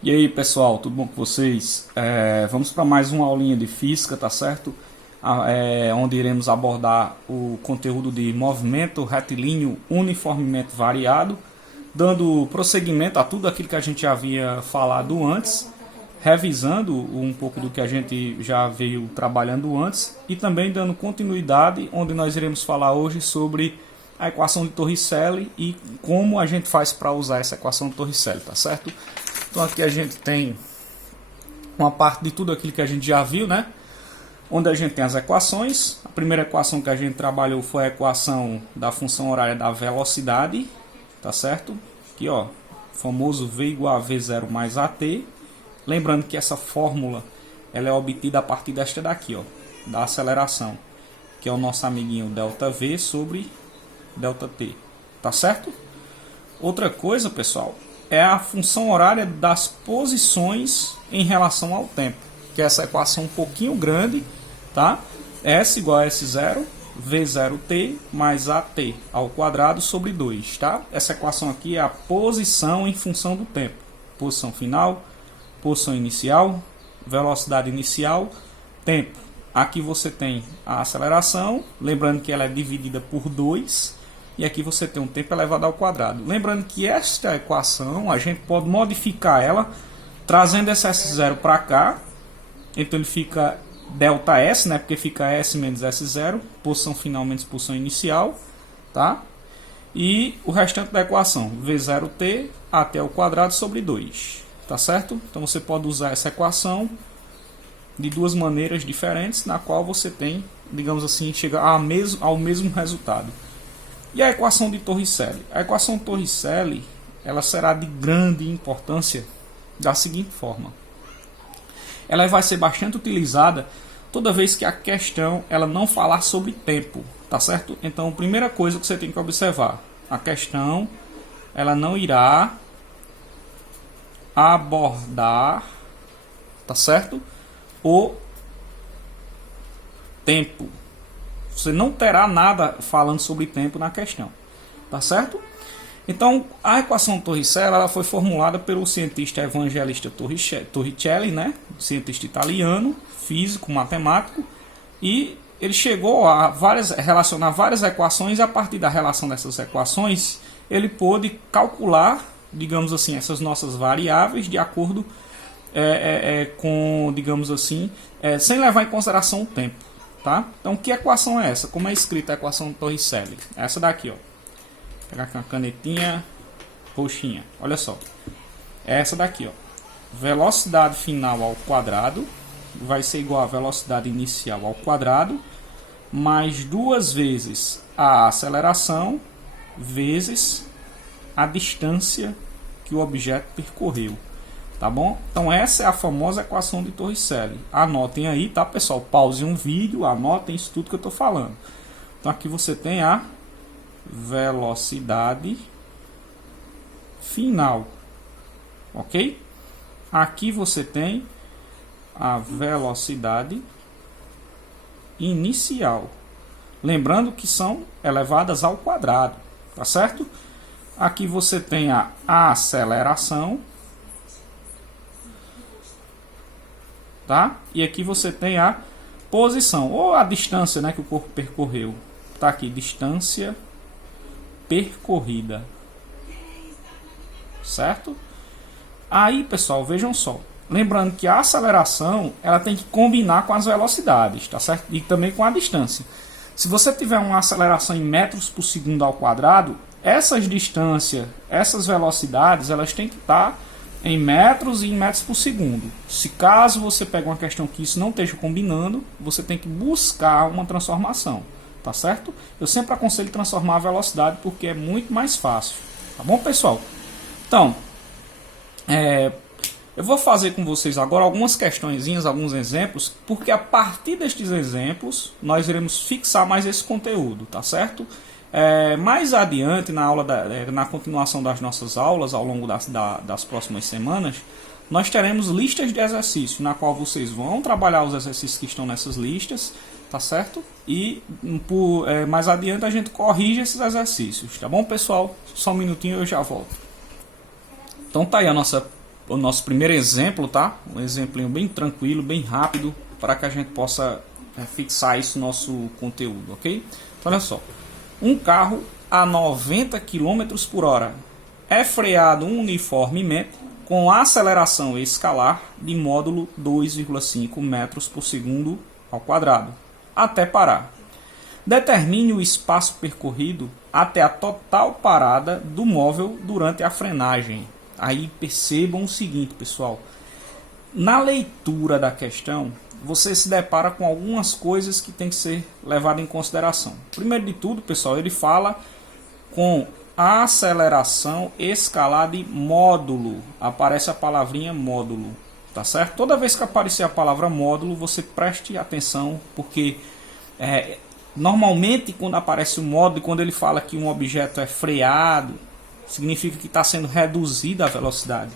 E aí pessoal, tudo bom com vocês? Vamos para mais uma aulinha de física, tá certo? Onde iremos abordar o conteúdo de movimento retilíneo uniformemente variado, dando prosseguimento a tudo aquilo que a gente já havia falado antes, revisando um pouco do que a gente já veio trabalhando antes e também dando continuidade, onde nós iremos falar hoje sobre a equação de Torricelli e como a gente faz para usar essa equação de Torricelli, tá certo? Então aqui a gente tem uma parte de tudo aquilo que a gente já viu, né? Onde a gente tem as equações. A primeira equação que a gente trabalhou foi a equação da função horária da velocidade, tá certo? Aqui, ó, famoso V igual a V0 mais AT. Lembrando que essa fórmula ela é obtida a partir desta daqui, ó, da aceleração, que é o nosso amiguinho ΔV sobre ΔT, tá certo? Outra coisa, pessoal, é a função horária das posições em relação ao tempo, que é essa equação um pouquinho grande, tá? S igual a S0, V0t mais AT ao quadrado sobre 2, tá? Essa equação aqui é a posição em função do tempo. Posição final, posição inicial, velocidade inicial, tempo. Aqui você tem a aceleração, lembrando que ela é dividida por 2, e aqui você tem um tempo elevado ao quadrado. Lembrando que esta equação, a gente pode modificar ela, trazendo esse S0 para cá. Então ele fica ΔS, né? Porque fica S menos S0, posição final menos posição inicial, tá? E o restante da equação, V0t até ao quadrado sobre 2, tá certo? Então você pode usar essa equação de duas maneiras diferentes, na qual você tem, digamos assim, chega ao mesmo resultado. E a equação de Torricelli? A equação de Torricelli ela será de grande importância da seguinte forma. Ela vai ser bastante utilizada toda vez que a questão ela não falar sobre tempo, tá certo? Então, a primeira coisa que você tem que observar, a questão ela não irá abordar, tá certo? O tempo. Você não terá nada falando sobre tempo na questão, tá certo? Então, a equação Torricelli ela foi formulada pelo cientista Evangelista Torricelli, né? Cientista italiano, físico, matemático, e ele chegou a relacionar várias equações, e a partir da relação dessas equações, ele pôde calcular, digamos assim, essas nossas variáveis de acordo com, digamos assim, sem levar em consideração o tempo. Tá? Então, que equação é essa? Como é escrita a equação de Torricelli? Essa daqui, ó. Vou pegar aqui uma canetinha roxinha. Olha só. É essa daqui, ó. Velocidade final ao quadrado vai ser igual a velocidade inicial ao quadrado mais 2 vezes a aceleração vezes a distância que o objeto percorreu. Tá bom? Então essa é a famosa equação de Torricelli. Anotem aí, tá, pessoal? Pause um vídeo, anotem isso tudo que eu estou falando. Então aqui você tem a velocidade final, ok? Aqui você tem a velocidade inicial. Lembrando que são elevadas ao quadrado, tá certo? Aqui você tem a aceleração. Tá? E aqui você tem a posição, ou a distância, né, que o corpo percorreu. Tá aqui, distância percorrida. Certo? Aí, pessoal, vejam só. Lembrando que a aceleração, ela tem que combinar com as velocidades, tá certo? E também com a distância. Se você tiver uma aceleração em metros por segundo ao quadrado, essas distâncias, essas velocidades, elas têm que estar em metros e em metros por segundo. Se caso você pegue uma questão que isso não esteja combinando, você tem que buscar uma transformação, tá certo? Eu sempre aconselho transformar a velocidade porque é muito mais fácil, tá bom, pessoal? Então, eu vou fazer com vocês agora algumas questõezinhas, alguns exemplos, porque a partir destes exemplos nós iremos fixar mais esse conteúdo, tá certo? Mais adiante, na continuação das nossas aulas, ao longo das próximas semanas, nós teremos listas de exercícios, na qual vocês vão trabalhar os exercícios que estão nessas listas, tá certo? E mais adiante a gente corrige esses exercícios, tá bom, pessoal? Só um minutinho e eu já volto. Então tá aí a nossa o nosso primeiro exemplo, tá? Um exemplinho bem tranquilo, bem rápido, para que a gente possa fixar isso no nosso conteúdo, ok? Então, olha só. Um carro a 90 km por hora é freado uniformemente com aceleração escalar de módulo 2,5 metros por segundo ao quadrado, até parar. Determine o espaço percorrido até a total parada do móvel durante a frenagem. Aí percebam o seguinte, pessoal. Na leitura da questão, você se depara com algumas coisas que tem que ser levado em consideração. Primeiro de tudo, pessoal, ele fala com aceleração escalar de módulo. Aparece a palavrinha módulo, tá certo? Toda vez que aparecer a palavra módulo, você preste atenção, porque normalmente quando aparece o módulo, quando ele fala que um objeto é freado, significa que está sendo reduzida a velocidade.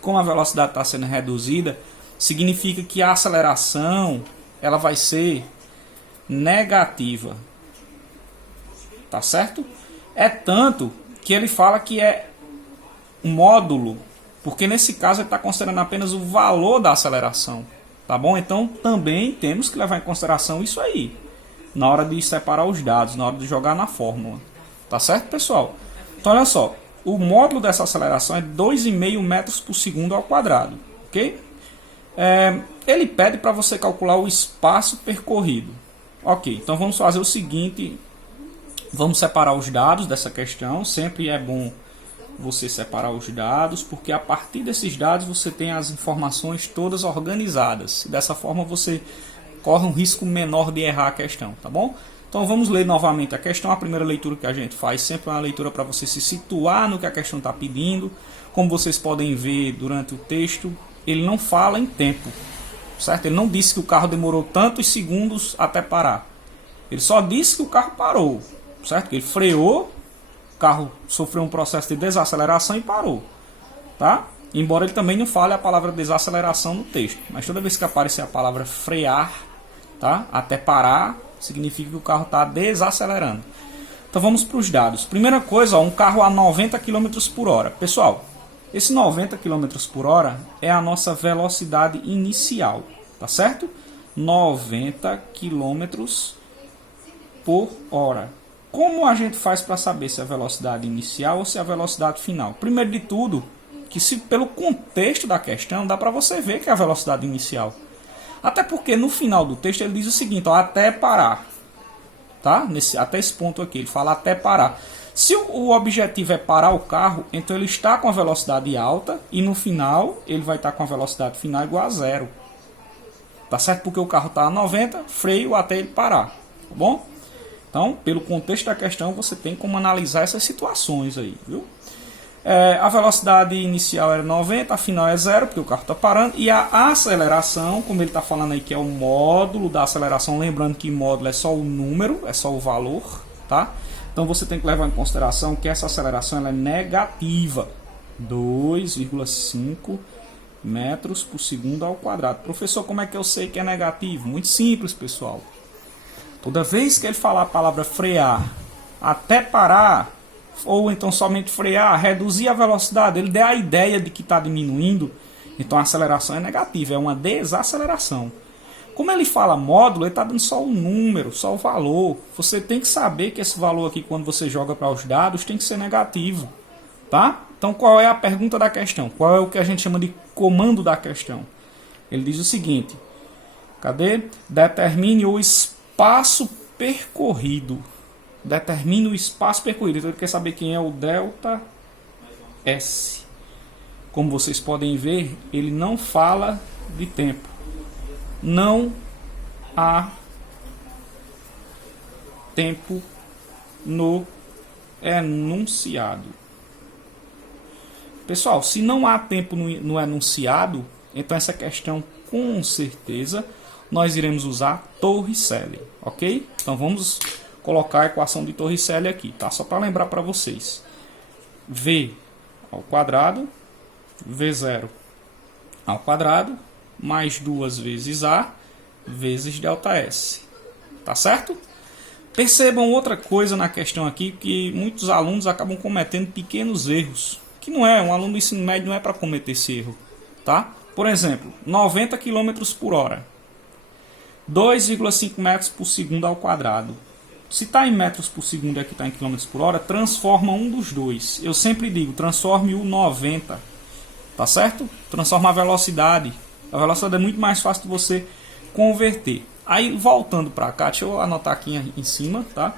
Como a velocidade está sendo reduzida, significa que a aceleração ela vai ser negativa. Tá certo? É tanto que ele fala que é um módulo, porque nesse caso ele está considerando apenas o valor da aceleração. Tá bom? Então também temos que levar em consideração isso aí, na hora de separar os dados, na hora de jogar na fórmula. Tá certo, pessoal? Então olha só, o módulo dessa aceleração é 2,5 metros por segundo ao quadrado. Ok? Ele pede para você calcular o espaço percorrido. Ok, então vamos fazer o seguinte. Vamos separar os dados dessa questão. Sempre é bom você separar os dados, porque a partir desses dados você tem as informações todas organizadas. Dessa forma você corre um risco menor de errar a questão, tá bom? Então vamos ler novamente a questão. A primeira leitura que a gente faz sempre é uma leitura para você se situar no que a questão está pedindo. Como vocês podem ver durante o texto, ele não fala em tempo, certo? Ele não disse que o carro demorou tantos segundos até parar. Ele só disse que o carro parou, certo? Que ele freou, o carro sofreu um processo de desaceleração e parou, tá? Embora ele também não fale a palavra desaceleração no texto, mas toda vez que aparecer a palavra frear, tá? Até parar, significa que o carro está desacelerando. Então vamos para os dados. Primeira coisa, um carro a 90 km por hora. Pessoal, esse 90 km por hora é a nossa velocidade inicial, tá certo? 90 km por hora. Como a gente faz para saber se é a velocidade inicial ou se é a velocidade final? Primeiro de tudo, que se pelo contexto da questão dá para você ver que é a velocidade inicial. Até porque no final do texto ele diz o seguinte, ó, até parar. Tá? Até esse ponto aqui, ele fala até parar. Se o objetivo é parar o carro, então ele está com a velocidade alta e no final ele vai estar com a velocidade final igual a 0. Tá certo? Porque o carro está a 90, freio até ele parar. Tá bom? Então, pelo contexto da questão, você tem como analisar essas situações aí, viu? A velocidade inicial era 90, a final é 0, porque o carro está parando. E a aceleração, como ele está falando aí, que é o módulo da aceleração, lembrando que módulo é só o número, é só o valor, tá? Então você tem que levar em consideração que essa aceleração ela é negativa, 2,5 metros por segundo ao quadrado. Professor, como é que eu sei que é negativo? Muito simples, pessoal. Toda vez que ele falar a palavra frear, até parar, ou então somente frear, reduzir a velocidade, ele der a ideia de que está diminuindo, então a aceleração é negativa, é uma desaceleração. Como ele fala módulo, ele está dando só o número, só o valor. Você tem que saber que esse valor aqui, quando você joga para os dados, tem que ser negativo. Tá? Então qual é a pergunta da questão? Qual é o que a gente chama de comando da questão? Ele diz o seguinte, cadê? Determine o espaço percorrido. Determine o espaço percorrido. Então ele quer saber quem é o delta S. Como vocês podem ver, ele não fala de tempo. Não há tempo no enunciado. Pessoal, se não há tempo no enunciado, então essa questão com certeza nós iremos usar Torricelli, ok? Então vamos colocar a equação de Torricelli aqui, tá? Só para lembrar para vocês. V ao quadrado, V0 ao quadrado, mais 2 vezes A, vezes ΔS. Tá certo? Percebam outra coisa na questão aqui, que muitos alunos acabam cometendo pequenos erros. Que não é, um aluno do ensino médio não é para cometer esse erro. tá? Por exemplo, 90 km por hora, 2,5 metros por segundo ao quadrado. Se está em metros por segundo e aqui está em quilômetros por hora, transforma um dos dois. Eu sempre digo, transforme o 90, tá certo? Transforma a velocidade. A velocidade é muito mais fácil de você converter. Aí, voltando para cá, deixa eu anotar aqui em cima, tá?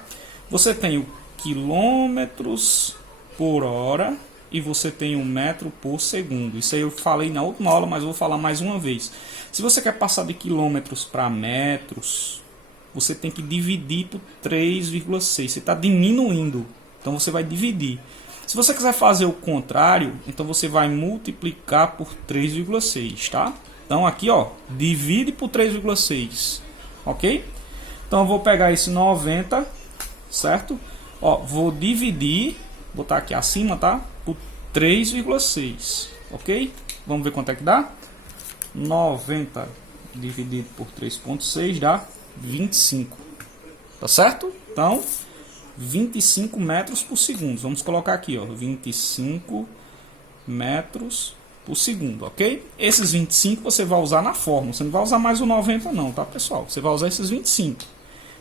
Você tem o quilômetros por hora e você tem o metro por segundo. Isso aí eu falei na última aula, mas vou falar mais uma vez. Se você quer passar de quilômetros para metros, você tem que dividir por 3,6. Você está diminuindo, então você vai dividir. Se você quiser fazer o contrário, então você vai multiplicar por 3,6, tá? Então aqui, ó, divide por 3,6, ok? Então eu vou pegar esse 90, certo? Ó, vou dividir, botar aqui acima, tá? Por 3,6, ok? Vamos ver quanto é que dá? 90 dividido por 3,6 dá 25, tá certo? Então, 25 metros por segundo. Vamos colocar aqui, ó, 25 metros por segundo, ok? Esses 25 você vai usar na fórmula, você não vai usar mais o 90 não, tá, pessoal? Você vai usar esses 25.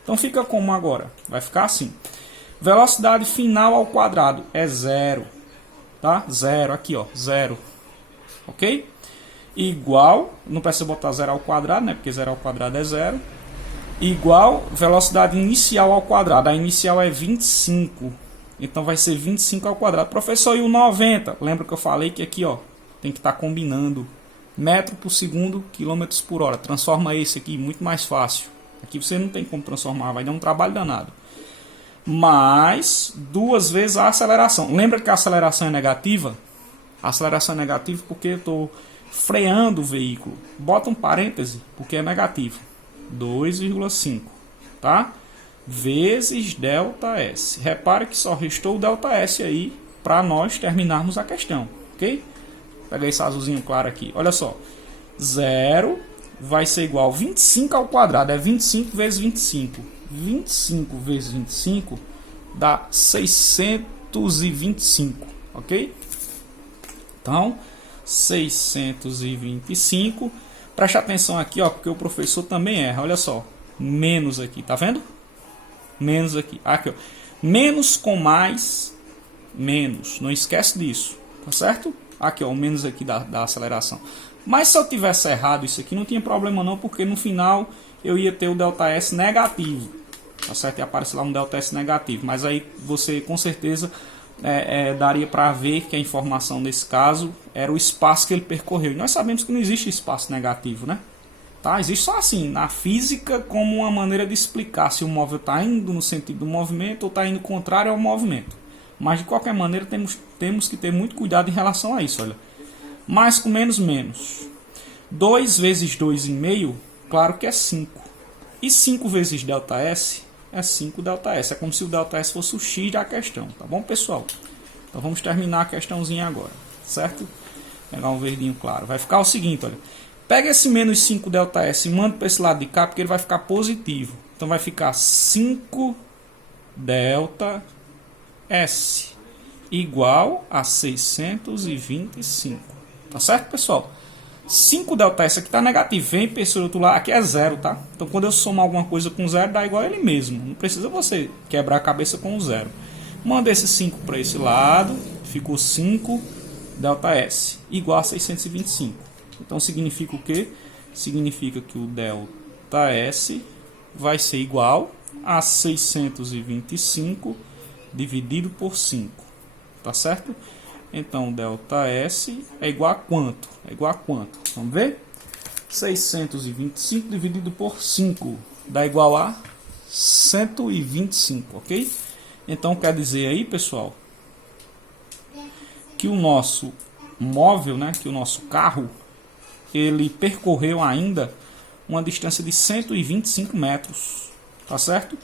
Então fica como agora? Vai ficar assim. Velocidade final ao quadrado é 0, tá? 0, aqui, ó, 0, ok? Igual, não precisa botar 0 ao quadrado, né? Porque 0 ao quadrado é 0. Igual velocidade inicial ao quadrado. A inicial é 25. Então vai ser 25 ao quadrado. Professor, e o 90? Lembra que eu falei que aqui, ó, tem que estar combinando. Metro por segundo, quilômetros por hora. Transforma esse aqui, muito mais fácil. Aqui você não tem como transformar, vai dar um trabalho danado. Mais 2 vezes a aceleração. Lembra que a aceleração é negativa? A aceleração é negativa porque eu estou freando o veículo. Bota um parêntese, porque é negativo. 2,5, tá? Vezes ΔS. Repare que só restou o ΔS aí para nós terminarmos a questão, ok? Pega esse azulzinho claro aqui. Olha só. 0 vai ser igual a 25 ao quadrado. É 25 vezes 25. 25 vezes 25 dá 625, ok? Então, 625. Preste atenção aqui, ó, porque o professor também erra. Olha só, menos aqui, tá vendo? Menos aqui, aqui, ó. Menos com mais, menos. Não esquece disso, tá certo? Aqui, ó, o menos aqui da aceleração. Mas se eu tivesse errado isso aqui, não tinha problema não, porque no final eu ia ter o ΔS negativo, tá certo? E aparece lá um ΔS negativo. Mas aí você com certeza daria para ver que a informação nesse caso era o espaço que ele percorreu. E nós sabemos que não existe espaço negativo, né? Tá? Existe só assim, na física, como uma maneira de explicar se o móvel está indo no sentido do movimento ou está indo contrário ao movimento. Mas de qualquer maneira temos que ter muito cuidado em relação a isso. Olha, mais com menos, menos. 2 vezes 2,5, claro que é 5. E 5 vezes ΔS é 5 ΔS. É como se o ΔS fosse o X da questão. Tá bom, pessoal? Então vamos terminar a questãozinha agora. Certo? Pegar um verdinho claro. Vai ficar o seguinte, olha. Pega esse menos 5 ΔS e manda para esse lado de cá, porque ele vai ficar positivo. Então vai ficar 5 ΔS igual a 625. Tá certo, pessoal? 5 ΔS aqui está negativo. Vem para esse outro lado. Aqui é 0, tá? Então quando eu somar alguma coisa com 0, dá igual a ele mesmo. Não precisa você quebrar a cabeça com o 0. Manda esse 5 para esse lado. Ficou 5 ΔS igual a 625. Então significa o quê? Significa que o ΔS vai ser igual a 625 dividido por 5. Tá certo? Então, ΔS é igual a quanto? É igual a quanto? Vamos ver? 625 dividido por 5 dá igual a 125, ok? Então, quer dizer aí, pessoal, que o nosso móvel, né, que o nosso carro, ele percorreu ainda uma distância de 125 metros, tá certo?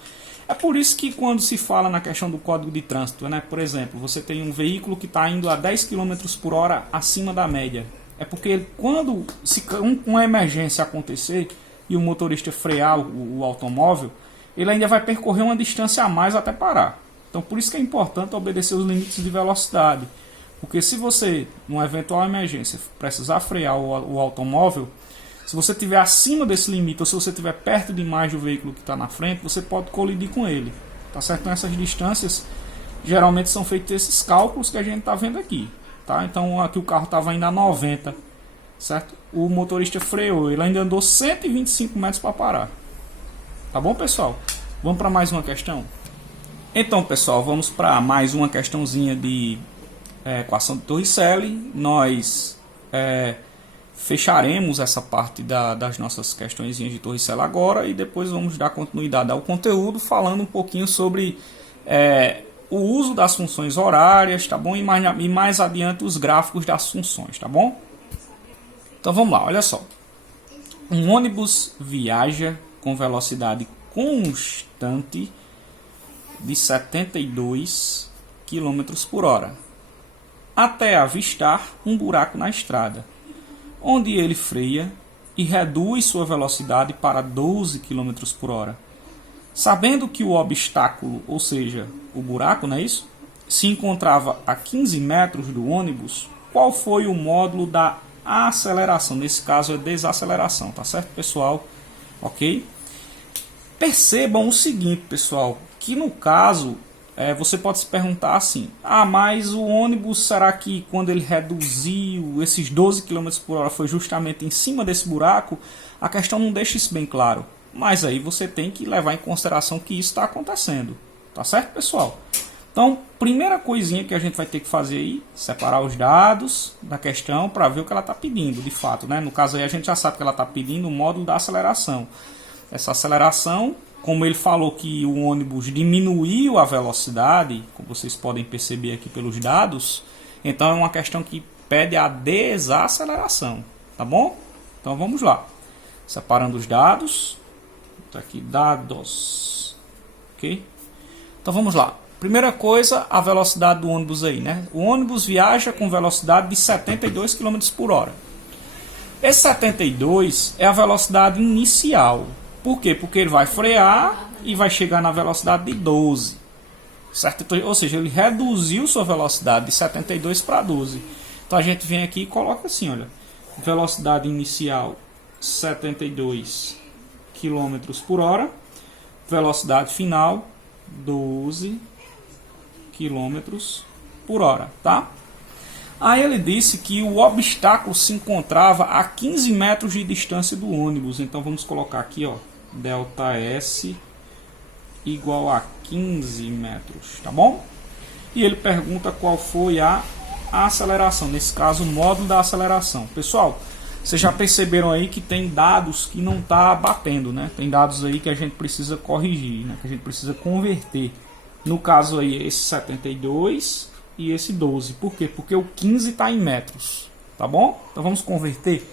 É por isso que quando se fala na questão do código de trânsito, né, por exemplo, você tem um veículo que está indo a 10 km por hora acima da média. É porque quando uma emergência acontecer e o motorista frear o automóvel, ele ainda vai percorrer uma distância a mais até parar. Então por isso que é importante obedecer os limites de velocidade. Porque se você, numa eventual emergência, precisar frear o automóvel, se você estiver acima desse limite ou se você estiver perto demais do veículo que está na frente, você pode colidir com ele. Tá certo? Então essas distâncias geralmente são feitos esses cálculos que a gente está vendo aqui. Tá? Então aqui o carro estava indo a 90, certo? O motorista freou, ele ainda andou 125 metros para parar. Tá bom, pessoal? Vamos para mais uma questão? Então, pessoal, vamos para mais uma questãozinha de equação de Torricelli. Nós fecharemos essa parte das nossas questõezinhas de Torricelli agora e depois vamos dar continuidade ao conteúdo falando um pouquinho sobre o uso das funções horárias, tá bom? E mais adiante os gráficos das funções, tá bom? Então vamos lá, olha só. Um ônibus viaja com velocidade constante de 72 km por hora até avistar um buraco na estrada, onde ele freia e reduz sua velocidade para 12 km por hora. Sabendo que o obstáculo, ou seja, o buraco, não é isso? Se encontrava a 15 metros do ônibus, qual foi o módulo da aceleração? Nesse caso é desaceleração, tá certo, pessoal? Ok? Percebam o seguinte, pessoal, que no caso você pode se perguntar assim: mas o ônibus, será que quando ele reduziu esses 12 km por hora foi justamente em cima desse buraco? A questão não deixa isso bem claro, mas aí você tem que levar em consideração que isso está acontecendo, tá certo, pessoal? Então, primeira coisinha que a gente vai ter que fazer aí, separar os dados da questão para ver o que ela está pedindo, de fato, né? No caso aí a gente já sabe que ela está pedindo o módulo da aceleração. Essa aceleração, como ele falou que o ônibus diminuiu a velocidade, como vocês podem perceber aqui pelos dados, então é uma questão que pede a desaceleração, tá bom? Então vamos lá. Separando os dados. Tá aqui, dados. Ok? Então vamos lá. Primeira coisa, a velocidade do ônibus aí, né? O ônibus viaja com velocidade de 72 km por hora. Esse 72 é a velocidade inicial. Por quê? Porque ele vai frear e vai chegar na velocidade de 12. Certo? Ou seja, ele reduziu sua velocidade de 72 para 12. Então a gente vem aqui e coloca assim, olha. Velocidade inicial 72 km por hora. Velocidade final 12 km por hora, tá? Aí ele disse que o obstáculo se encontrava a 15 metros de distância do ônibus. Então vamos colocar aqui, ó, ΔS igual a 15 metros, tá bom? E ele pergunta qual foi a aceleração, nesse caso o módulo da aceleração. Pessoal, vocês já perceberam aí que tem dados que não tá batendo, né? Tem dados aí que a gente precisa corrigir, né? Que a gente precisa converter. No caso aí esse 72 e esse 12. Por quê? Porque o 15 está em metros, tá bom? Então vamos converter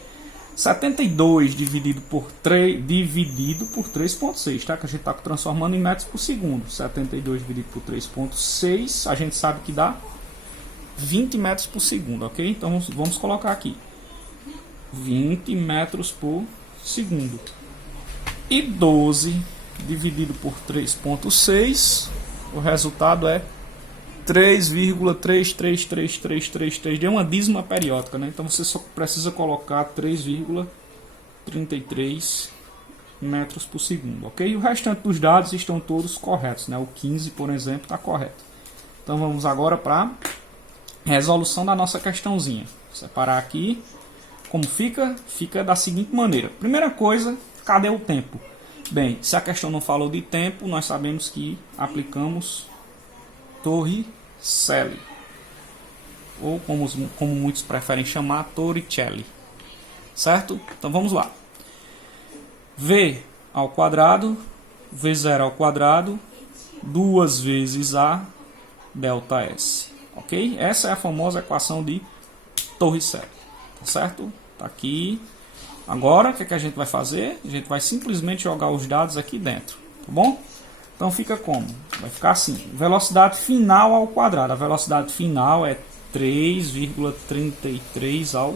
72 dividido por 3.6, tá? Que a gente está transformando em metros por segundo. 72 dividido por 3.6, a gente sabe que dá 20 metros por segundo, ok? Então vamos colocar aqui 20 metros por segundo. E 12 dividido por 3.6, o resultado é 3,33333, de uma dízima periódica, né? Então você só precisa colocar 3,33 metros por segundo, ok? E o restante dos dados estão todos corretos, né? O 15, por exemplo, está correto. Então vamos agora para a resolução da nossa questãozinha. Vou separar aqui. Como fica? Fica da seguinte maneira. Primeira coisa, cadê o tempo? Bem, se a questão não falou de tempo, nós sabemos que aplicamos Torricelli, ou como muitos preferem chamar, Torricelli, certo? Então vamos lá. V ao quadrado, V0 ao quadrado, 2 vezes A ΔS, ok? Essa é a famosa equação de Torricelli, tá certo? Tá aqui. Agora, o que a gente vai fazer? A gente vai simplesmente jogar os dados aqui dentro, tá bom? Então fica como? Vai ficar assim, velocidade final ao quadrado. A velocidade final é 3,33 ao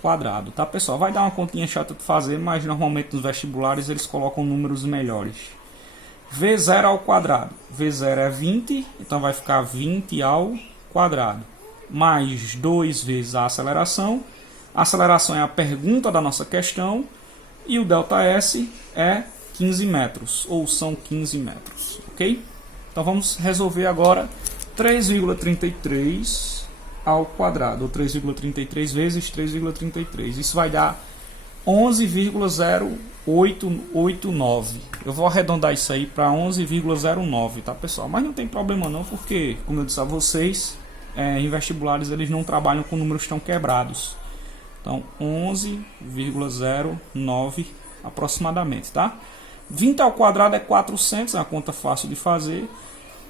quadrado, tá, pessoal? Vai dar uma continha chata de fazer, mas normalmente nos vestibulares eles colocam números melhores. V0 ao quadrado. V0 é 20, então vai ficar 20 ao quadrado. mais 2 vezes a aceleração. A aceleração é a pergunta da nossa questão. E o ΔS é 15 metros, ou são 15 metros, ok? Então vamos resolver agora 3,33 ao quadrado, ou 3,33 vezes 3,33. Isso vai dar 11,0889. Eu vou arredondar isso aí para 11,09, tá, pessoal? Mas não tem problema não, porque, como eu disse a vocês, em vestibulares eles não trabalham com números tão quebrados. Então, 11,09 aproximadamente, tá? 20 ao quadrado é 400, é uma conta fácil de fazer.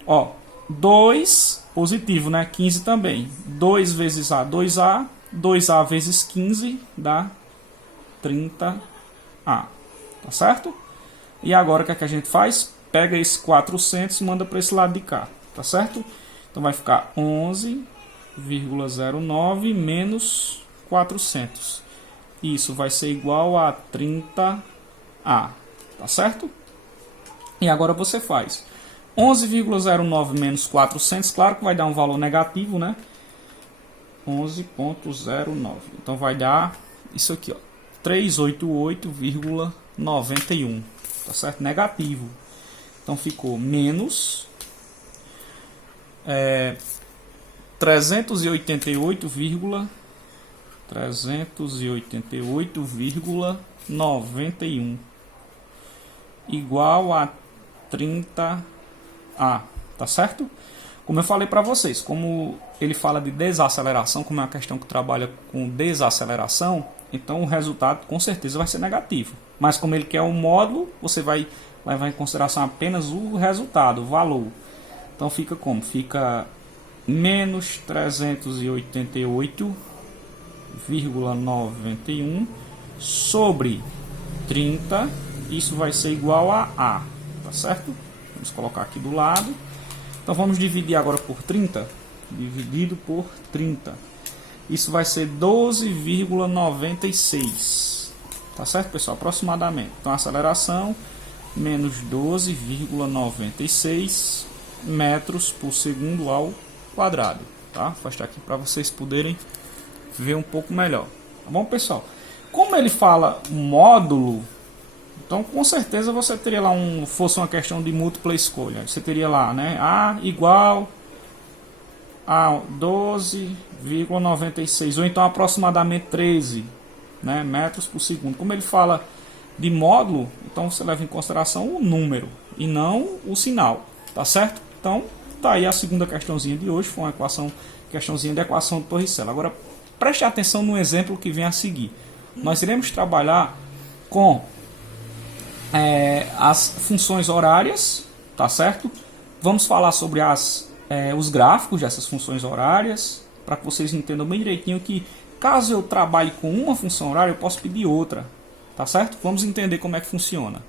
Ó, 2 positivo, né? 15 também. 2 vezes A, 2A. 2A vezes 15 dá 30A. Tá certo? E agora o que é que a gente faz? Pega esse 400 e manda para esse lado de cá. Tá certo? Então vai ficar 11,09 menos 400. Isso vai ser igual a 30A. Tá certo? E agora você faz 11,09 menos 400. Claro que vai dar um valor negativo, né? 11,09. Então vai dar isso aqui, ó, 388,91. Tá certo? Negativo. Então ficou menos 388,91 igual a 30A, tá certo? Como eu falei para vocês, como ele fala de desaceleração, como é uma questão que trabalha com desaceleração, então o resultado com certeza vai ser negativo. Mas como ele quer um módulo, você vai levar em consideração apenas o resultado, o valor. Então fica como? Fica menos 388,91 sobre 30, isso vai ser igual a A, tá certo? Vamos colocar aqui do lado. Então vamos dividir agora por 30, dividido por 30. Isso vai ser 12,96, tá certo, pessoal? Aproximadamente. Então a aceleração menos 12,96 metros por segundo ao quadrado, tá? Vou afastar aqui para vocês poderem ver um pouco melhor, tá bom, pessoal? Como ele fala módulo, então com certeza você teria lá fosse uma questão de múltipla escolha, você teria lá, né, A igual a 12,96 ou então aproximadamente 13, né, metros por segundo. Como ele fala de módulo, então você leva em consideração o número e não o sinal, tá certo? Então tá aí a segunda questãozinha de hoje, foi uma questãozinha de equação de Torricello. Agora preste atenção no exemplo que vem a seguir. Nós iremos trabalhar com as funções horárias, tá certo? Vamos falar sobre os gráficos dessas funções horárias, para que vocês entendam bem direitinho que caso eu trabalhe com uma função horária, eu posso pedir outra, tá certo? Vamos entender como é que funciona.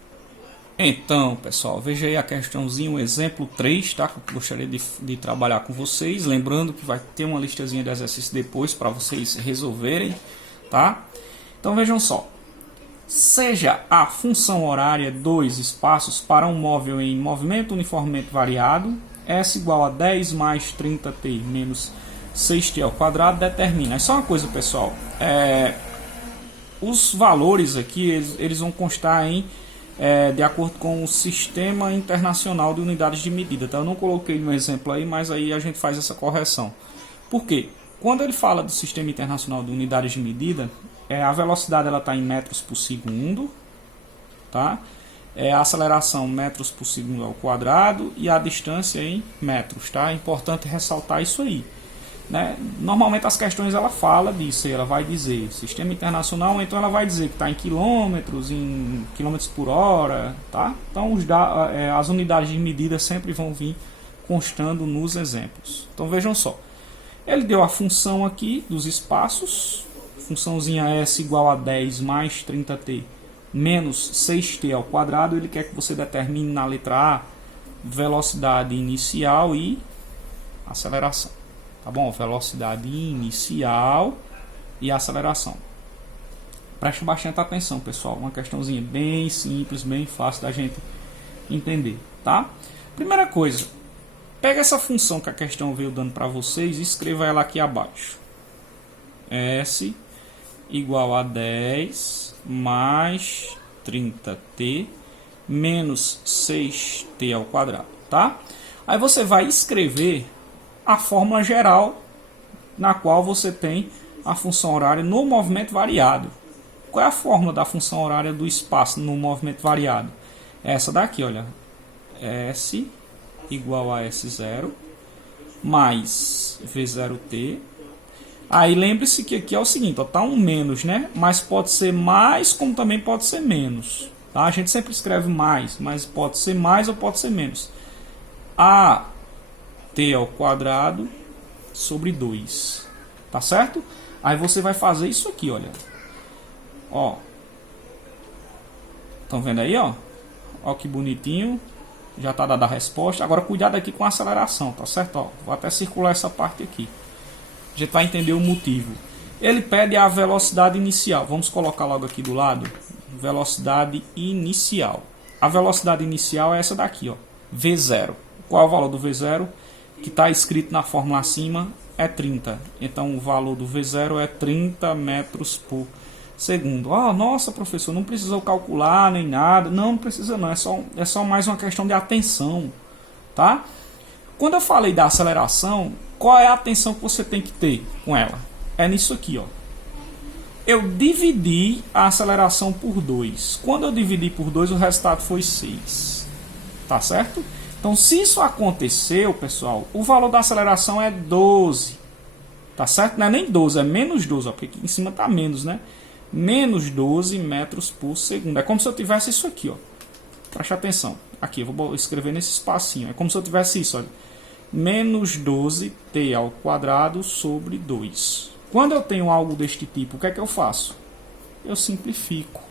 Então, pessoal, veja aí a questãozinha, o exemplo 3, tá? Que eu gostaria de trabalhar com vocês. Lembrando que vai ter uma listazinha de exercícios depois para vocês resolverem, tá? Então, vejam só. Seja a função horária 2 espaços para um móvel em movimento uniformemente variado, S igual a 10 mais 30t menos 6t ao quadrado, determina. É só uma coisa, pessoal. Os valores aqui, eles vão constar de acordo com o Sistema Internacional de Unidades de Medida. Tá? Eu não coloquei no exemplo aí, mas aí a gente faz essa correção. Por quê? Quando ele fala do Sistema Internacional de Unidades de Medida, a velocidade está em metros por segundo, tá? A aceleração metros por segundo ao quadrado e a distância em metros. Tá? É importante ressaltar isso aí. Né? Normalmente as questões ela fala disso, ela vai dizer sistema internacional, então ela vai dizer que está em quilômetros por hora, tá? Então as unidades de medida sempre vão vir constando nos exemplos. Então vejam só, ele deu a função aqui dos espaços, funçãozinha S igual a 10 mais 30t menos 6t ao quadrado. Ele quer que você determine na letra A velocidade inicial e aceleração. Tá bom? Velocidade inicial e aceleração. Preste bastante atenção, pessoal. Uma questãozinha bem simples, bem fácil da gente entender, tá? Primeira coisa, pega essa função que a questão veio dando para vocês e escreva ela aqui abaixo. S igual a 10 mais 30t menos 6t ao quadrado, tá? Aí você vai escrever a fórmula geral na qual você tem a função horária no movimento variado. Qual é a fórmula da função horária do espaço no movimento variado? É essa daqui, olha. S igual a S0 mais V0t. Aí lembre-se que aqui é o seguinte, ó, tá um menos, né? Mas pode ser mais, como também pode ser menos. Tá? A gente sempre escreve mais, mas pode ser mais ou pode ser menos. A t ao quadrado sobre 2. Tá certo? Aí você vai fazer isso aqui, olha. Ó. Estão vendo aí, ó? Ó que bonitinho. Já tá dada a resposta. Agora cuidado aqui com a aceleração, tá certo? Ó, vou até circular essa parte aqui. A gente vai entender o motivo. Ele pede a velocidade inicial. Vamos colocar logo aqui do lado. Velocidade inicial. A velocidade inicial é essa daqui, ó. V0. Qual é o valor do V0? Que está escrito na fórmula acima é 30. Então o valor do V0 é 30 metros por segundo. Oh, nossa, professor, não precisa calcular nem nada. Não precisa não. É só mais uma questão de atenção. Tá? Quando eu falei da aceleração, qual é a atenção que você tem que ter com ela? É nisso aqui, ó. Eu dividi a aceleração por 2. Quando eu dividi por 2, o resultado foi 6. Tá certo? Então, se isso aconteceu, pessoal, o valor da aceleração é 12. Tá certo? Não é nem 12, é menos 12, ó, porque aqui em cima tá menos, né? Menos 12 metros por segundo. É como se eu tivesse isso aqui, ó. Preste atenção. Aqui, eu vou escrever nesse espacinho. É como se eu tivesse isso, olha. Menos 12t ao quadrado sobre 2. Quando eu tenho algo deste tipo, o que é que eu faço? Eu simplifico.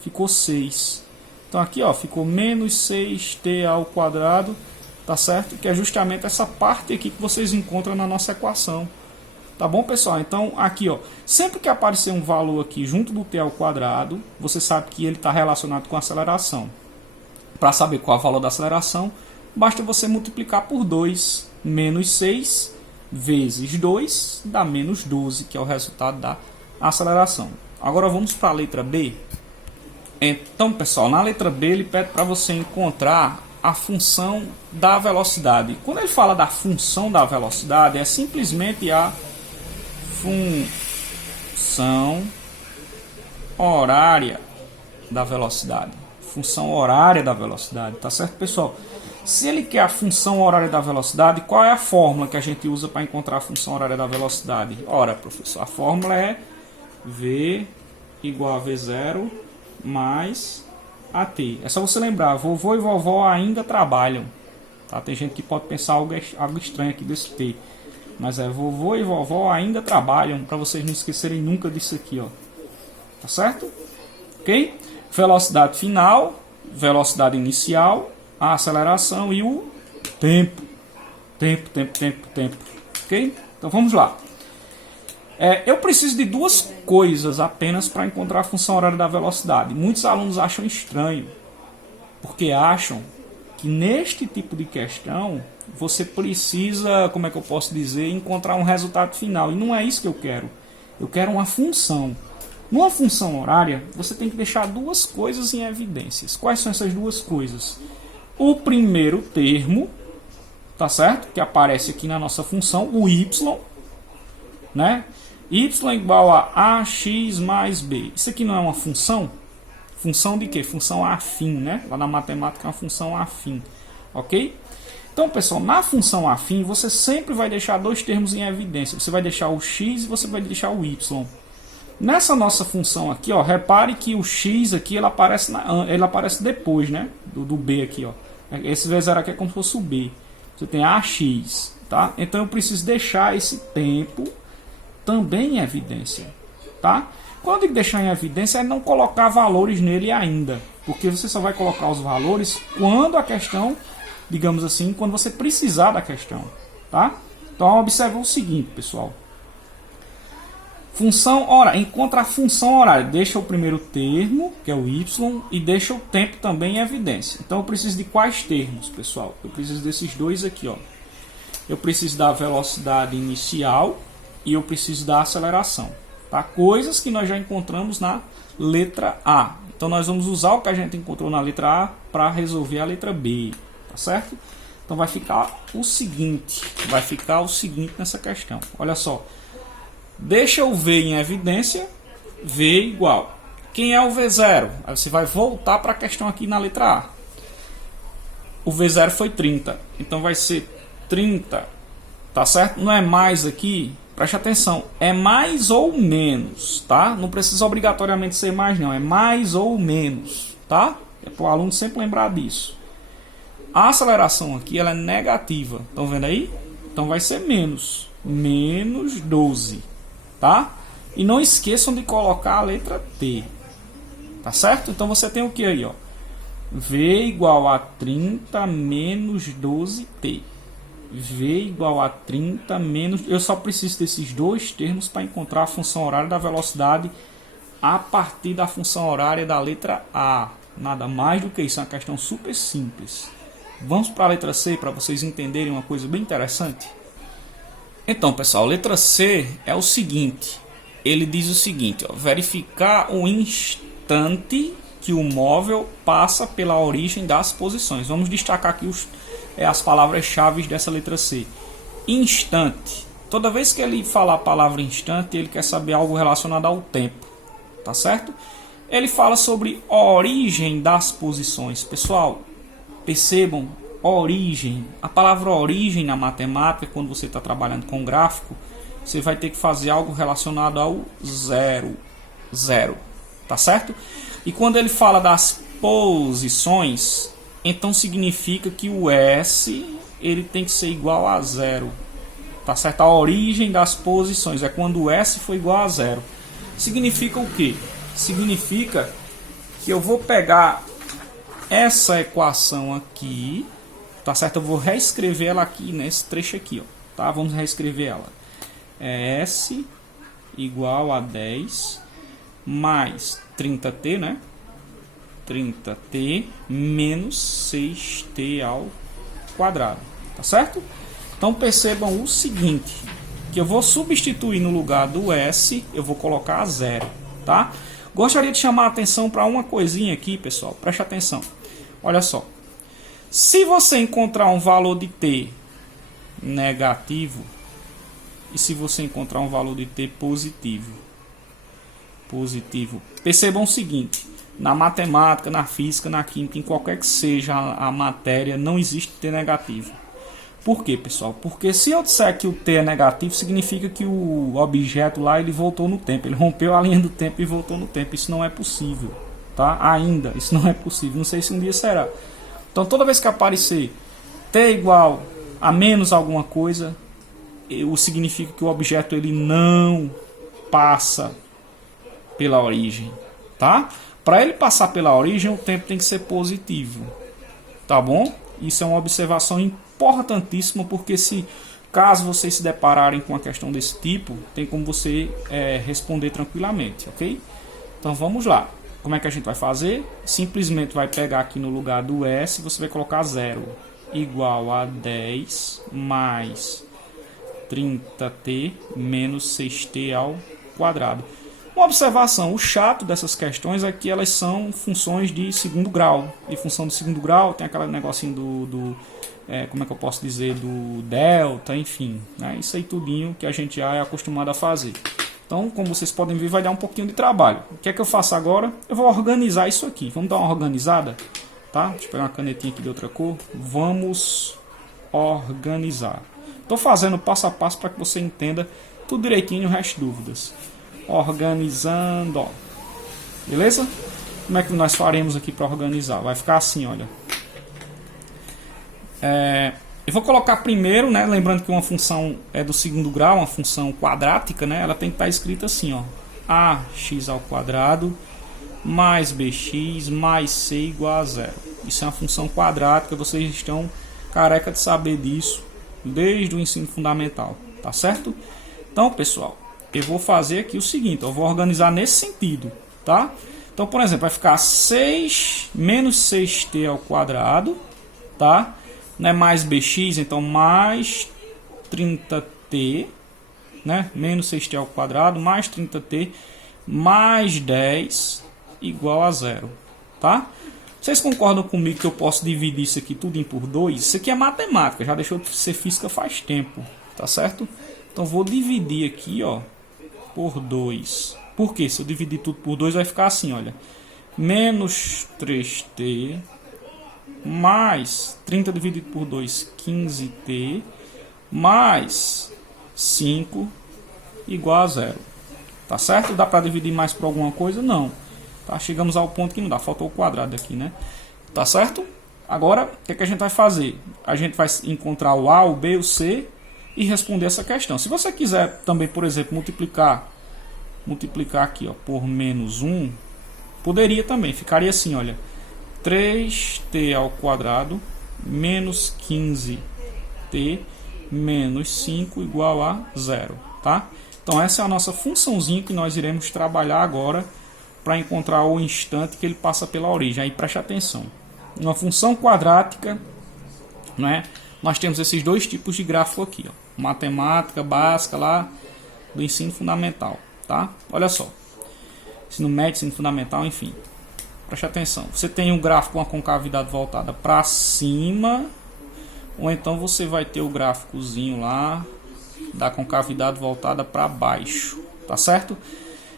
Ficou 6. Então aqui, ó, ficou menos 6t ao quadrado, tá certo? Que é justamente essa parte aqui que vocês encontram na nossa equação. Tá bom, pessoal? Então aqui, ó, sempre que aparecer um valor aqui junto do t ao quadrado, você sabe que ele está relacionado com a aceleração. Para saber qual é o valor da aceleração, basta você multiplicar por 2. Menos 6 vezes 2 dá menos 12, que é o resultado da aceleração. Agora vamos para a letra B. Então, pessoal, na letra B ele pede para você encontrar a função da velocidade. Quando ele fala da função da velocidade, é simplesmente a função horária da velocidade. Função horária da velocidade, tá certo, pessoal? Se ele quer a função horária da velocidade, qual é a fórmula que a gente usa para encontrar a função horária da velocidade? Ora, professor, a fórmula é V igual a V0 mais AT. É só você lembrar, vovô e vovó ainda trabalham. Tá? Tem gente que pode pensar algo estranho aqui desse T. Mas é vovô e vovó ainda trabalham, para vocês não esquecerem nunca disso aqui, ó. Tá certo? Ok? Velocidade final, velocidade inicial, a aceleração e o tempo. Tempo. Ok? Então vamos lá. Eu preciso de duas coisas apenas para encontrar a função horária da velocidade. Muitos alunos acham estranho, porque acham que neste tipo de questão você precisa, como é que eu posso dizer, encontrar um resultado final. E não é isso que eu quero. Eu quero uma função. Numa função horária, você tem que deixar duas coisas em evidências. Quais são essas duas coisas? O primeiro termo, tá certo? Que aparece aqui na nossa função, o y, né? Y igual a ax mais b. Isso aqui não é uma função? Função de quê? Função afim, né? Lá na matemática é uma função afim, ok? Então, pessoal, na função afim, você sempre vai deixar dois termos em evidência. Você vai deixar o x e você vai deixar o y. Nessa nossa função aqui, ó, repare que o x aqui ele aparece depois, né? Do b aqui, ó. Esse V0 aqui é como se fosse o b. Você tem ax, tá? Então eu preciso deixar esse tempo também em evidência, tá? Quando eu digo deixar em evidência é não colocar valores nele ainda, porque você só vai colocar os valores quando a questão, digamos assim, quando você precisar da questão, tá? Então observe o seguinte, pessoal. Função horária, encontra a função horária, deixa o primeiro termo, que é o y, e deixa o tempo também em evidência. Então eu preciso de quais termos, pessoal? Eu preciso desses dois aqui, ó. eu preciso da velocidade inicial e eu preciso da aceleração. Tá? Coisas que nós já encontramos na letra A. Então nós vamos usar o que a gente encontrou na letra A para resolver a letra B. Tá certo? Então vai ficar o seguinte. Nessa questão. Olha só. Deixa o V em evidência. V igual. Quem é o V0? Aí você vai voltar para a questão aqui na letra A. O V0 foi 30. Então vai ser 30. Tá certo? Não é mais aqui. Preste atenção. É mais ou menos. Tá? Não precisa obrigatoriamente ser mais não. É mais ou menos. Tá? É para o aluno sempre lembrar disso. A aceleração aqui ela é negativa. Estão vendo aí? Então vai ser menos. Menos 12. Tá? E não esqueçam de colocar a letra T. Tá certo? Então você tem o que aí? Ó? V igual a 30 menos 12T. V igual a 30 menos... Eu só preciso desses dois termos para encontrar a função horária da velocidade a partir da função horária da letra A. Nada mais do que isso. É uma questão super simples. Vamos para a letra C para vocês entenderem uma coisa bem interessante. Então, pessoal, a letra C é o seguinte. Ele diz o seguinte, ó, verificar o instante que o móvel passa pela origem das posições. Vamos destacar aqui as palavras-chave dessa letra C. Instante. Toda vez que ele falar a palavra instante, ele quer saber algo relacionado ao tempo. Tá certo? Ele fala sobre origem das posições. Pessoal, percebam, origem. A palavra origem na matemática, quando você está trabalhando com gráfico, você vai ter que fazer algo relacionado ao zero. Zero. Tá certo? E quando ele fala das posições, então significa que o S ele tem que ser igual a zero. Tá certo? A origem das posições é quando o S for igual a zero. Significa o quê? Significa que eu vou pegar essa equação aqui, tá certo? Eu vou reescrever ela aqui nesse trecho aqui, ó. Tá? Vamos reescrever ela. É S igual a 10 mais 30t, né? 30t menos 6t ao quadrado, tá certo? Então percebam o seguinte, que eu vou substituir no lugar do S, eu vou colocar zero, tá? Gostaria de chamar a atenção para uma coisinha aqui, pessoal, preste atenção. Olha só, se você encontrar um valor de t negativo e se você encontrar um valor de t positivo, percebam o seguinte, na matemática, na física, na química, em qualquer que seja a matéria, não existe t negativo. Por quê, pessoal? Porque se eu disser que o t é negativo, significa que o objeto lá ele voltou no tempo. Ele rompeu a linha do tempo e voltou no tempo. Isso não é possível, tá? Ainda, isso não é possível. Não sei se um dia será. Então, toda vez que aparecer t igual a menos alguma coisa, significa que o objeto ele não passa pela origem, tá? Para ele passar pela origem, o tempo tem que ser positivo, tá bom? Isso é uma observação importantíssima, porque caso vocês se depararem com uma questão desse tipo, tem como você responder tranquilamente, ok? Então vamos lá. Como é que a gente vai fazer? Simplesmente vai pegar aqui no lugar do S, você vai colocar 0 igual a 10 mais 30t menos 6t ao quadrado. Uma observação, o chato dessas questões é que elas são funções de segundo grau. E função de segundo grau tem aquele negocinho como é que eu posso dizer, do delta, enfim. Né? Isso aí tudinho que a gente já é acostumado a fazer. Então, como vocês podem ver, vai dar um pouquinho de trabalho. O que é que eu faço agora? Eu vou organizar isso aqui. Vamos dar uma organizada? Tá? Deixa eu pegar uma canetinha aqui de outra cor. Vamos organizar. Estou fazendo passo a passo para que você entenda tudo direitinho e o resto de dúvidas. Organizando, ó. Beleza? Como é que nós faremos aqui para organizar? Vai ficar assim, olha. Eu vou colocar primeiro, né? Lembrando que uma função é do segundo grau, uma função quadrática, né? Ela tem que estar escrita assim, ó. Ax ao quadrado mais bx mais c igual a zero. Isso é uma função quadrática, vocês estão careca de saber disso desde o ensino fundamental, tá certo? Então, pessoal, eu vou fazer aqui o seguinte, eu vou organizar nesse sentido, tá? Então, por exemplo, vai ficar 6 menos 6t ao quadrado, tá? Não é mais bx, então mais 30t, né? Menos 6t ao quadrado, mais 30t, mais 10 igual a zero, tá? Vocês concordam comigo que eu posso dividir isso aqui tudo por 2? Isso aqui é matemática, já deixou de ser física faz tempo, tá certo? Então vou dividir aqui, ó, por 2. Por quê? Se eu dividir tudo por 2 vai ficar assim, olha. Menos 3t, mais 30 dividido por 2, 15t, mais 5 igual a zero. Tá certo? Dá para dividir mais por alguma coisa? Não. Tá? Chegamos ao ponto que não dá. Faltou o quadrado aqui, né? Tá certo? Agora, o que a gente vai fazer? A gente vai encontrar o A, o B, o C e responder essa questão. Se você quiser também, por exemplo, multiplicar aqui, ó, por menos 1, poderia também. Ficaria assim, olha. 3t ao quadrado menos 15t menos 5 igual a zero, tá? Então essa é a nossa funçãozinha que nós iremos trabalhar agora para encontrar o instante que ele passa pela origem. Aí preste atenção. Uma função quadrática, né? Nós temos esses dois tipos de gráfico aqui, ó. Matemática básica lá do ensino fundamental, tá? Olha só. Ensino médio, ensino fundamental, enfim. Preste atenção. Você tem um gráfico com a concavidade voltada para cima, ou então você vai ter o gráficozinho lá da concavidade voltada para baixo, tá certo?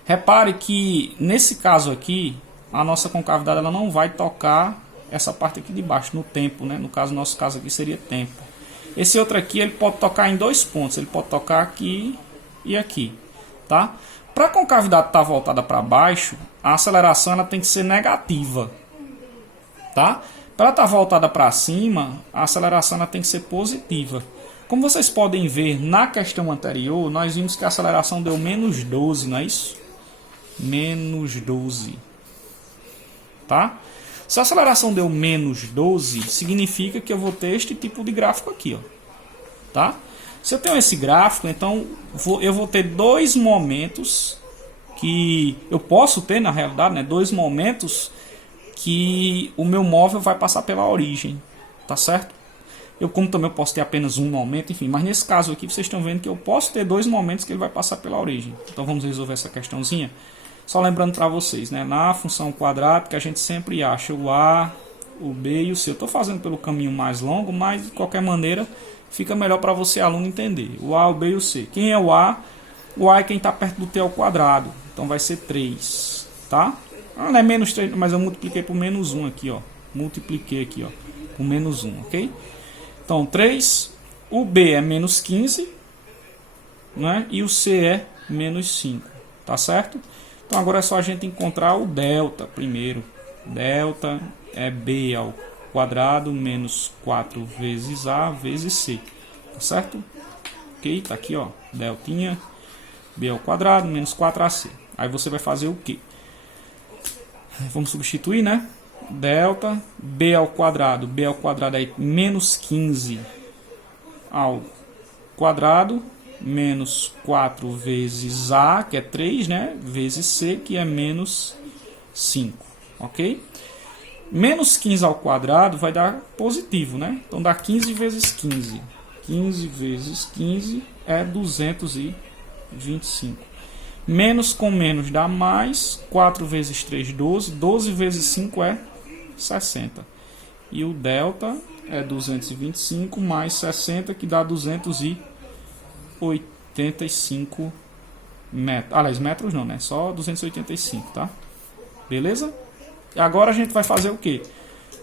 Repare que nesse caso aqui, a nossa concavidade ela não vai tocar essa parte aqui de baixo no tempo, né? No caso, nosso caso aqui seria tempo. Esse outro aqui ele pode tocar em dois pontos, ele pode tocar aqui e aqui, tá? Para a concavidade estar voltada para baixo, a aceleração ela tem que ser negativa, tá? Para ela estar voltada para cima, a aceleração ela tem que ser positiva. Como vocês podem ver na questão anterior, nós vimos que a aceleração deu menos 12, não é isso? Menos 12, tá? Se a aceleração deu menos 12, significa que eu vou ter este tipo de gráfico aqui, ó, tá? Se eu tenho esse gráfico, então eu vou ter dois momentos que eu posso ter, na realidade, né, dois momentos que o meu móvel vai passar pela origem, tá certo? Como também eu posso ter apenas um momento, enfim, mas nesse caso aqui vocês estão vendo que eu posso ter dois momentos que ele vai passar pela origem. Então vamos resolver essa questãozinha. Só lembrando para vocês, né, na função quadrática a gente sempre acha o A, o B e o C. Eu estou fazendo pelo caminho mais longo, mas de qualquer maneira fica melhor para você, aluno, entender. O A, o B e o C. Quem é o A? O A é quem está perto do T ao quadrado. Então vai ser 3, tá? Ah, não é menos 3, mas eu multipliquei por menos 1 aqui, ó. Multipliquei aqui, ó, por menos 1, ok? Então 3, o B é menos 15, né? E o C é menos 5, tá certo? Então agora é só a gente encontrar o delta primeiro. Delta é B ao quadrado menos 4 vezes A vezes C, tá certo? Ok, tá aqui, ó, deltinha, B ao quadrado menos 4AC. Aí você vai fazer o quê? Vamos substituir, né? Delta, B ao quadrado é menos 15 ao quadrado, menos 4 vezes A, que é 3, né? Vezes C, que é menos 5, ok? Menos 15 ao quadrado vai dar positivo, né? Então dá 15 vezes 15. 15 vezes 15 é 225. Menos com menos dá mais. 4 vezes 3, 12. 12 vezes 5 é 60. E o delta é 225 mais 60, que dá 285 metros. Aliás, metros não, né? Só 285, tá? Beleza? E agora a gente vai fazer o quê?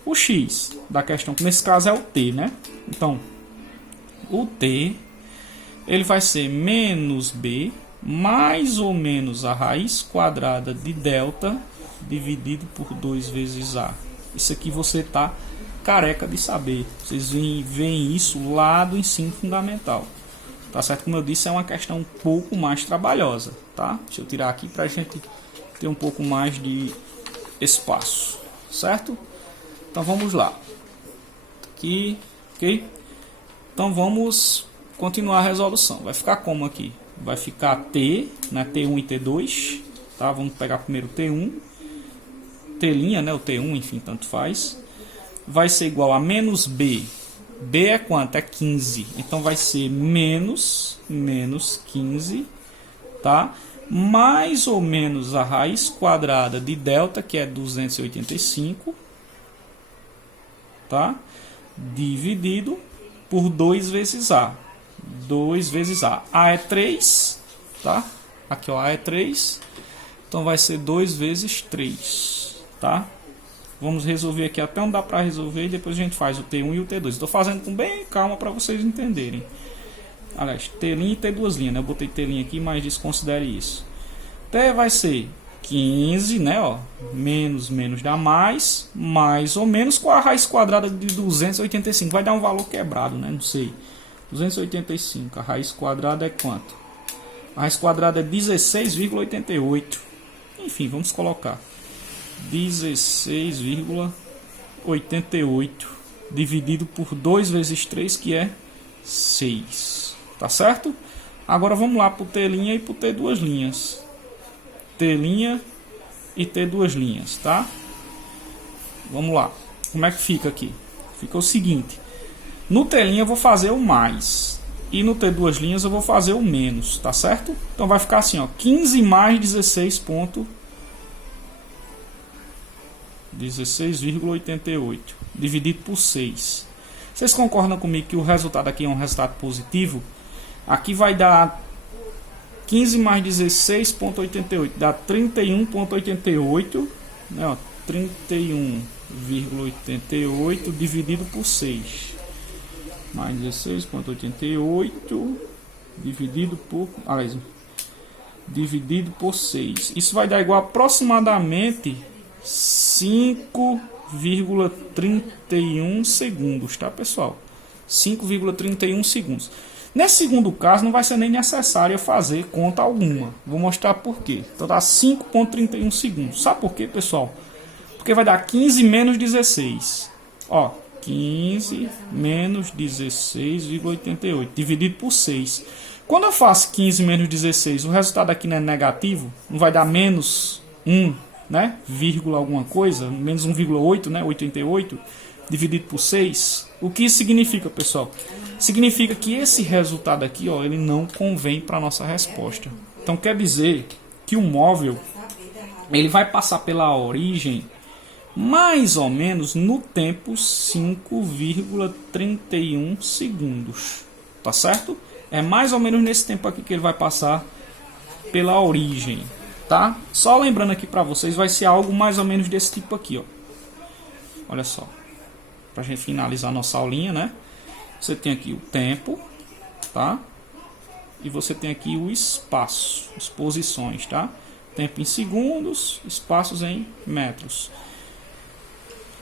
O x da questão, que nesse caso é o t, né? Então, o t, ele vai ser menos b, mais ou menos a raiz quadrada de delta, dividido por 2 vezes a. Isso aqui você tá careca de saber. Vocês veem isso lá do ensino fundamental. Tá certo? Como eu disse, é uma questão um pouco mais trabalhosa, tá? Deixa eu tirar aqui para a gente ter um pouco mais de espaço, certo? Então vamos lá. Aqui, ok? Então vamos continuar a resolução. Vai ficar como aqui? Vai ficar T, né? T1 e T2, tá? Vamos pegar primeiro T1, T', né? O T1, enfim, tanto faz. Vai ser igual a menos B B é quanto? É 15. Então vai ser menos 15, tá? Mais ou menos a raiz quadrada de delta, que é 285, tá? Dividido por 2 vezes A. 2 vezes A. A é 3, tá? Aqui, ó, A é 3. Então vai ser 2 vezes 3, tá? Vamos resolver aqui até não dá para resolver e depois a gente faz o T1 e o T2. Estou fazendo com bem calma para vocês entenderem. Aliás, T' e T2 linha, né? Eu botei T' aqui, mas desconsidere isso. T vai ser 15, né? Ó, menos dá mais ou menos com a raiz quadrada de 285. Vai dar um valor quebrado, né? Não sei. 285, a raiz quadrada é quanto? A raiz quadrada é 16,88. Enfim, vamos colocar 16,88 dividido por 2 vezes 3, que é 6. Tá certo? Agora vamos lá para o T' e para o T2 linhas. T' e T2 linhas, tá? Vamos lá. Como é que fica aqui? Fica o seguinte. No T' eu vou fazer o mais. E no T2 linhas eu vou fazer o menos, tá certo? Então vai ficar assim, ó. 15 mais 16,88 dividido por 6. Vocês concordam comigo que o resultado aqui é um resultado positivo? Aqui vai dar 15 mais 16,88 dá 31,88, né, ó, 31,88 dividido por 6. Mais 16,88 dividido por, dividido por 6. Isso vai dar igual aproximadamente 5,31 segundos, tá, pessoal? 5,31 segundos. Nesse segundo caso, não vai ser nem necessário fazer conta alguma. Vou mostrar por quê. Então dá 5,31 segundos. Sabe por quê, pessoal? Porque vai dar 15 menos 16. Ó, 15 menos 16,88 dividido por 6. Quando eu faço 15 menos 16, o resultado aqui não é negativo, não vai dar menos 1, né? Vírgula alguma coisa, menos 1,8, né? 88 dividido por 6. O que isso significa, pessoal? Significa que esse resultado aqui, ó, ele não convém para a nossa resposta. Então quer dizer que o móvel ele vai passar pela origem mais ou menos no tempo 5,31 segundos. Tá certo? É mais ou menos nesse tempo aqui que ele vai passar pela origem, tá? Só lembrando aqui para vocês, vai ser algo mais ou menos desse tipo aqui, ó. Olha só. Pra gente finalizar nossa aulinha, né? Você tem aqui o tempo, tá? E você tem aqui o espaço, as posições, tá? Tempo em segundos, espaços em metros.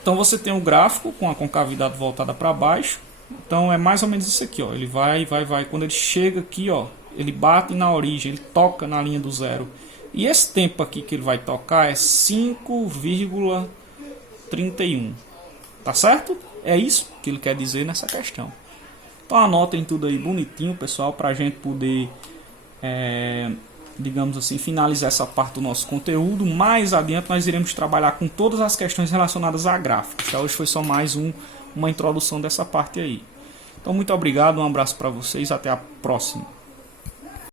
Então você tem o gráfico com a concavidade voltada para baixo. Então é mais ou menos isso aqui, ó. Ele vai. Quando ele chega aqui, ó, ele bate na origem, ele toca na linha do zero. E esse tempo aqui que ele vai tocar é 5,31. Tá certo? É isso que ele quer dizer nessa questão. Então anotem tudo aí bonitinho, pessoal, para a gente poder, digamos assim, finalizar essa parte do nosso conteúdo. Mais adiante nós iremos trabalhar com todas as questões relacionadas a gráficos. Tá? Hoje foi só mais uma introdução dessa parte aí. Então muito obrigado, um abraço para vocês, até a próxima.